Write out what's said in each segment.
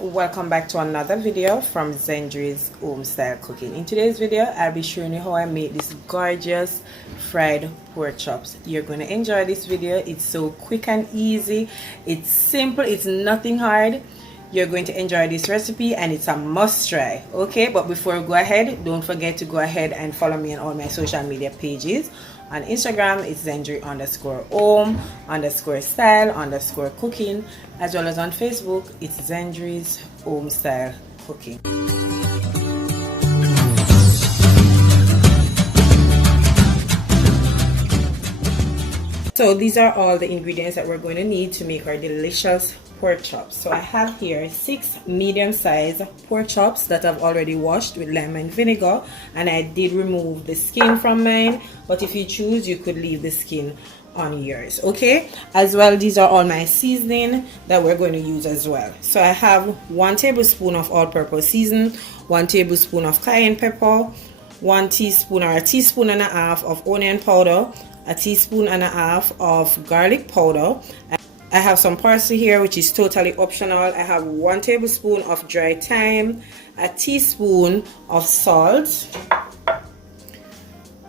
welcome back to another video from Zendri's Home Style Cooking. In today's video, I'll be showing you how I make this gorgeous fried pork chops. You're going to enjoy this video. It's so quick and easy. It's simple. It's nothing hard. You're going to enjoy this recipe and it's a must try. Okay, but before we go ahead, don't forget to go ahead and follow me on all my social media pages. On Instagram, it's Zendri_home_style_cooking, as well as on Facebook, it's Zendri's Home Style Cooking. So these are all the ingredients that we're going to need to make our delicious pork chops. So I have here 6 medium-sized pork chops that I've already washed with lemon vinegar, and I did remove the skin from mine, but if you choose, you could leave the skin on yours. Okay, as well, these are all my seasoning that we're going to use as well. So I have 1 tablespoon of all-purpose season, 1 tablespoon of cayenne pepper, 1 teaspoon or a teaspoon and a half of onion powder, a teaspoon and a half of garlic powder. I have some parsley here, which is totally optional. I have 1 tablespoon of dry thyme, a teaspoon of salt,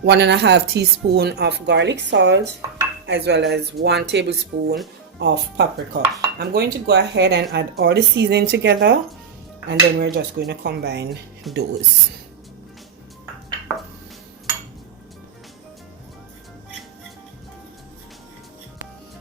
1.5 teaspoon of garlic salt, as well as 1 tablespoon of paprika. I'm going to go ahead and add all the seasoning together, and then we're just going to combine those.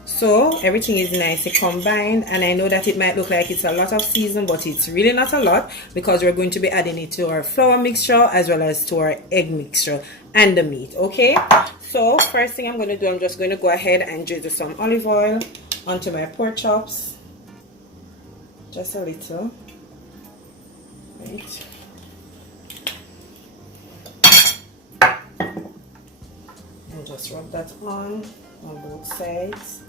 So everything is nicely combined, and I know that it might look like it's a lot of season, but it's really not a lot, because we're going to be adding it to our flour mixture as well as to our egg mixture and the meat. Okay, so first thing I'm going to do, I'm just going to go ahead and drizzle some olive oil onto my pork chops, just a little, right? And just rub that on both sides.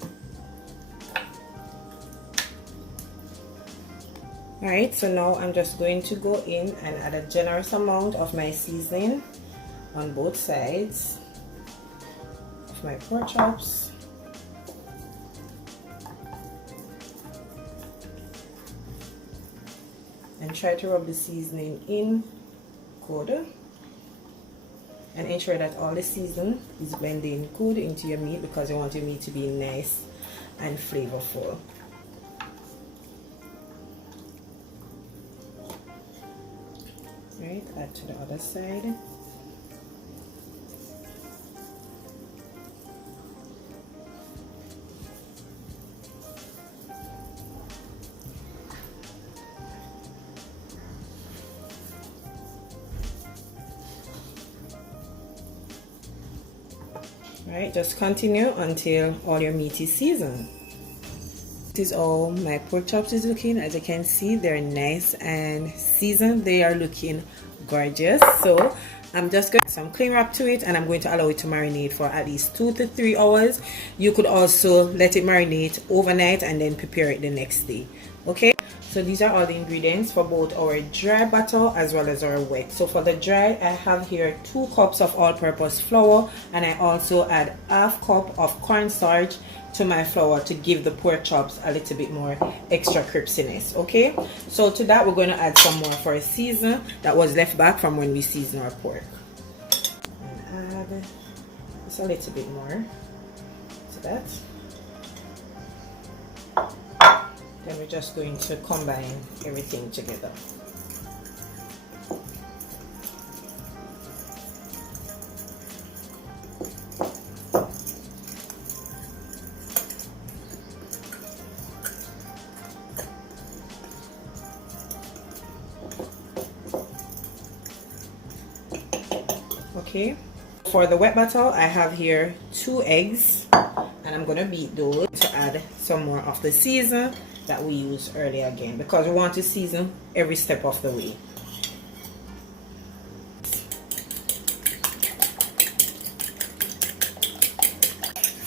Alright, so now I'm just going to go in and add a generous amount of my seasoning on both sides of my pork chops. And try to rub the seasoning in good. And ensure that all the seasoning is blending good into your meat, because you want your meat to be nice and flavorful. Right, add to the other side. Right, just continue until all your meat is seasoned. This is all my pork chops is looking. As you can see, they're nice and seasoned. They are looking gorgeous. So I'm just going to add some cling wrap to it, and I'm going to allow it to marinate for at least 2 to 3 hours. You could also let it marinate overnight and then prepare it the next day. Okay, so these are all the ingredients for both our dry batter as well as our wet. So for the dry, I have here 2 cups of all-purpose flour, and I also add ½ cup of cornstarch to my flour to give the pork chops a little bit more extra crispiness. Okay, so to that we're going to add some more for a season that was left back from when we seasoned our pork, and add just a little bit more to that. Then we're just going to combine everything together. Okay, for the wet batter, I have here 2 eggs, and I'm going to beat those to add some more of the season that we used earlier again, because we want to season every step of the way.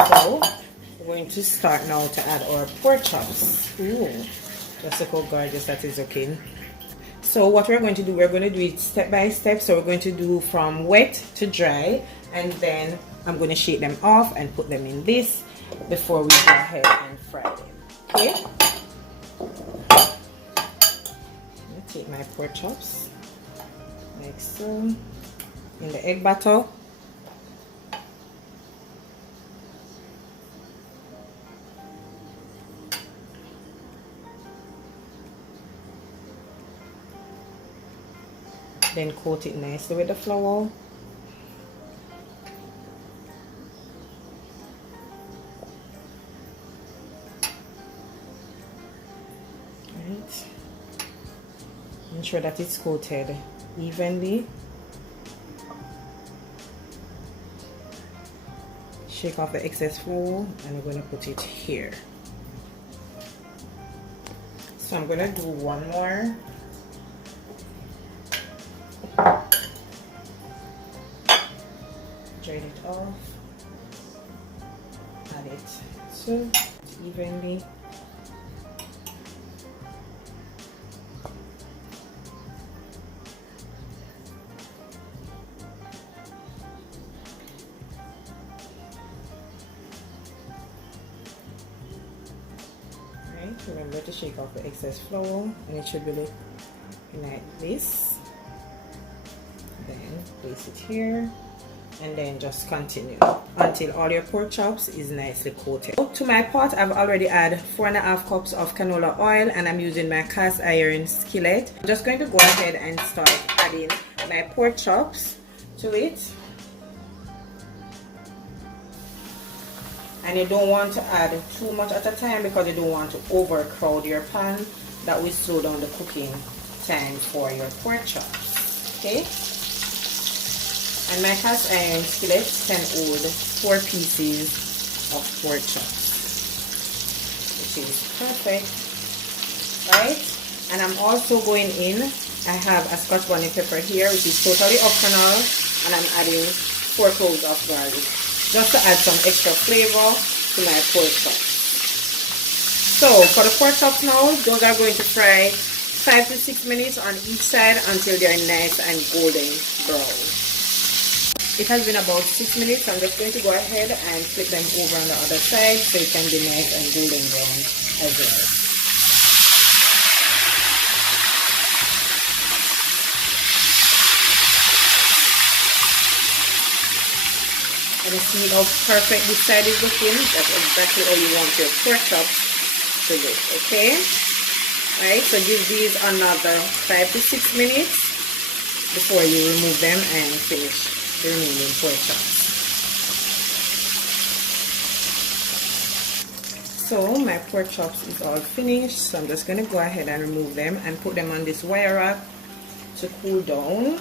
So we're going to start now to add our pork chops. Ooh, just look how gorgeous that is looking. So what we're going to do, we're going to do it step by step. So we're going to do from wet to dry, and then I'm going to shake them off and put them in this before we go ahead and fry them. Okay. take my pork chops like so in the egg batter. Then coat it nicely with the flour. Right. Ensure that it's coated evenly. Shake off the excess flour and I'm going to put it here. So I'm going to do one more. Drain it off. Add it so evenly. Remember to shake off the excess flour, and it should be looking like this. Then place it here, and then just continue until all your pork chops is nicely coated. To my pot, I've already added 4.5 cups of canola oil, and I'm using my cast iron skillet. I'm just going to go ahead and start adding my pork chops to it. And you don't want to add too much at a time because you don't want to overcrowd your pan. That will slow down the cooking time for your pork chops. Okay? And my cast iron skillet can hold 4 pieces of pork chops, which is perfect. Right? And I'm also going in, I have a Scotch bonnet pepper here, which is totally optional, and I'm adding 4 cloves of garlic, just to add some extra flavor to my pork chops. So for the pork chops now, those are going to fry 5 to 6 minutes on each side until they're nice and golden brown. It has been about 6 minutes, so I'm just going to go ahead and flip them over on the other side so it can be nice and golden brown as well. And you see how perfect this side is looking. That's exactly how you want your pork chops to look, okay? Alright, so give these another 5 to 6 minutes before you remove them and finish the remaining pork chops. So my pork chops is all finished, so I'm just going to go ahead and remove them and put them on this wire rack to cool down.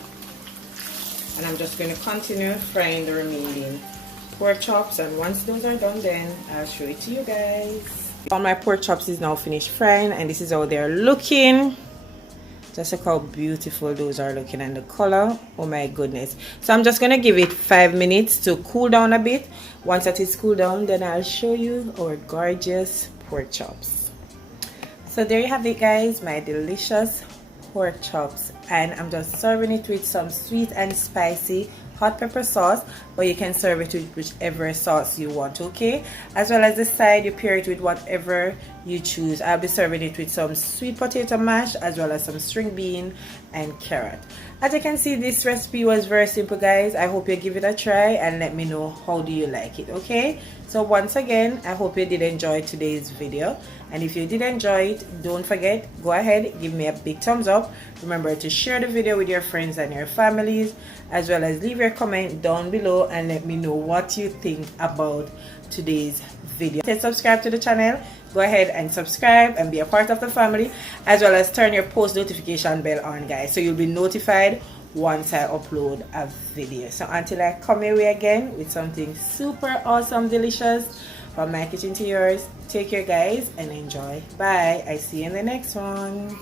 And I'm just going to continue frying the remaining pork chops, and once those are done, then I'll show it to you guys. All my pork chops is now finished frying, and this is how they're looking. Just look how beautiful those are looking, and the color, oh my goodness. So I'm just going to give it 5 minutes to cool down a bit. Once that is cooled down, then I'll show you our gorgeous pork chops. So there you have it, guys, my delicious pork chops, and I'm just serving it with some sweet and spicy hot pepper sauce, but you can serve it with whichever sauce you want, okay? As well as the side, you pair it with whatever you choose. I'll be serving it with some sweet potato mash as well as some string bean and carrot. As you can see, this recipe was very simple, guys. I hope you give it a try and let me know how do you like it, okay? So once again, I hope you did enjoy today's video, and if you did enjoy it, don't forget, go ahead, give me a big thumbs up. Remember to share the video with your friends and your families, as well as leave your comment down below and let me know what you think about today's video. Subscribe to the channel. Go ahead and subscribe and be a part of the family, as well as turn your post notification bell on, guys, so you'll be notified once I upload a video. So until I come your way again with something super awesome, delicious, from my kitchen to yours, take care, guys, and enjoy. Bye. I see you in the next one.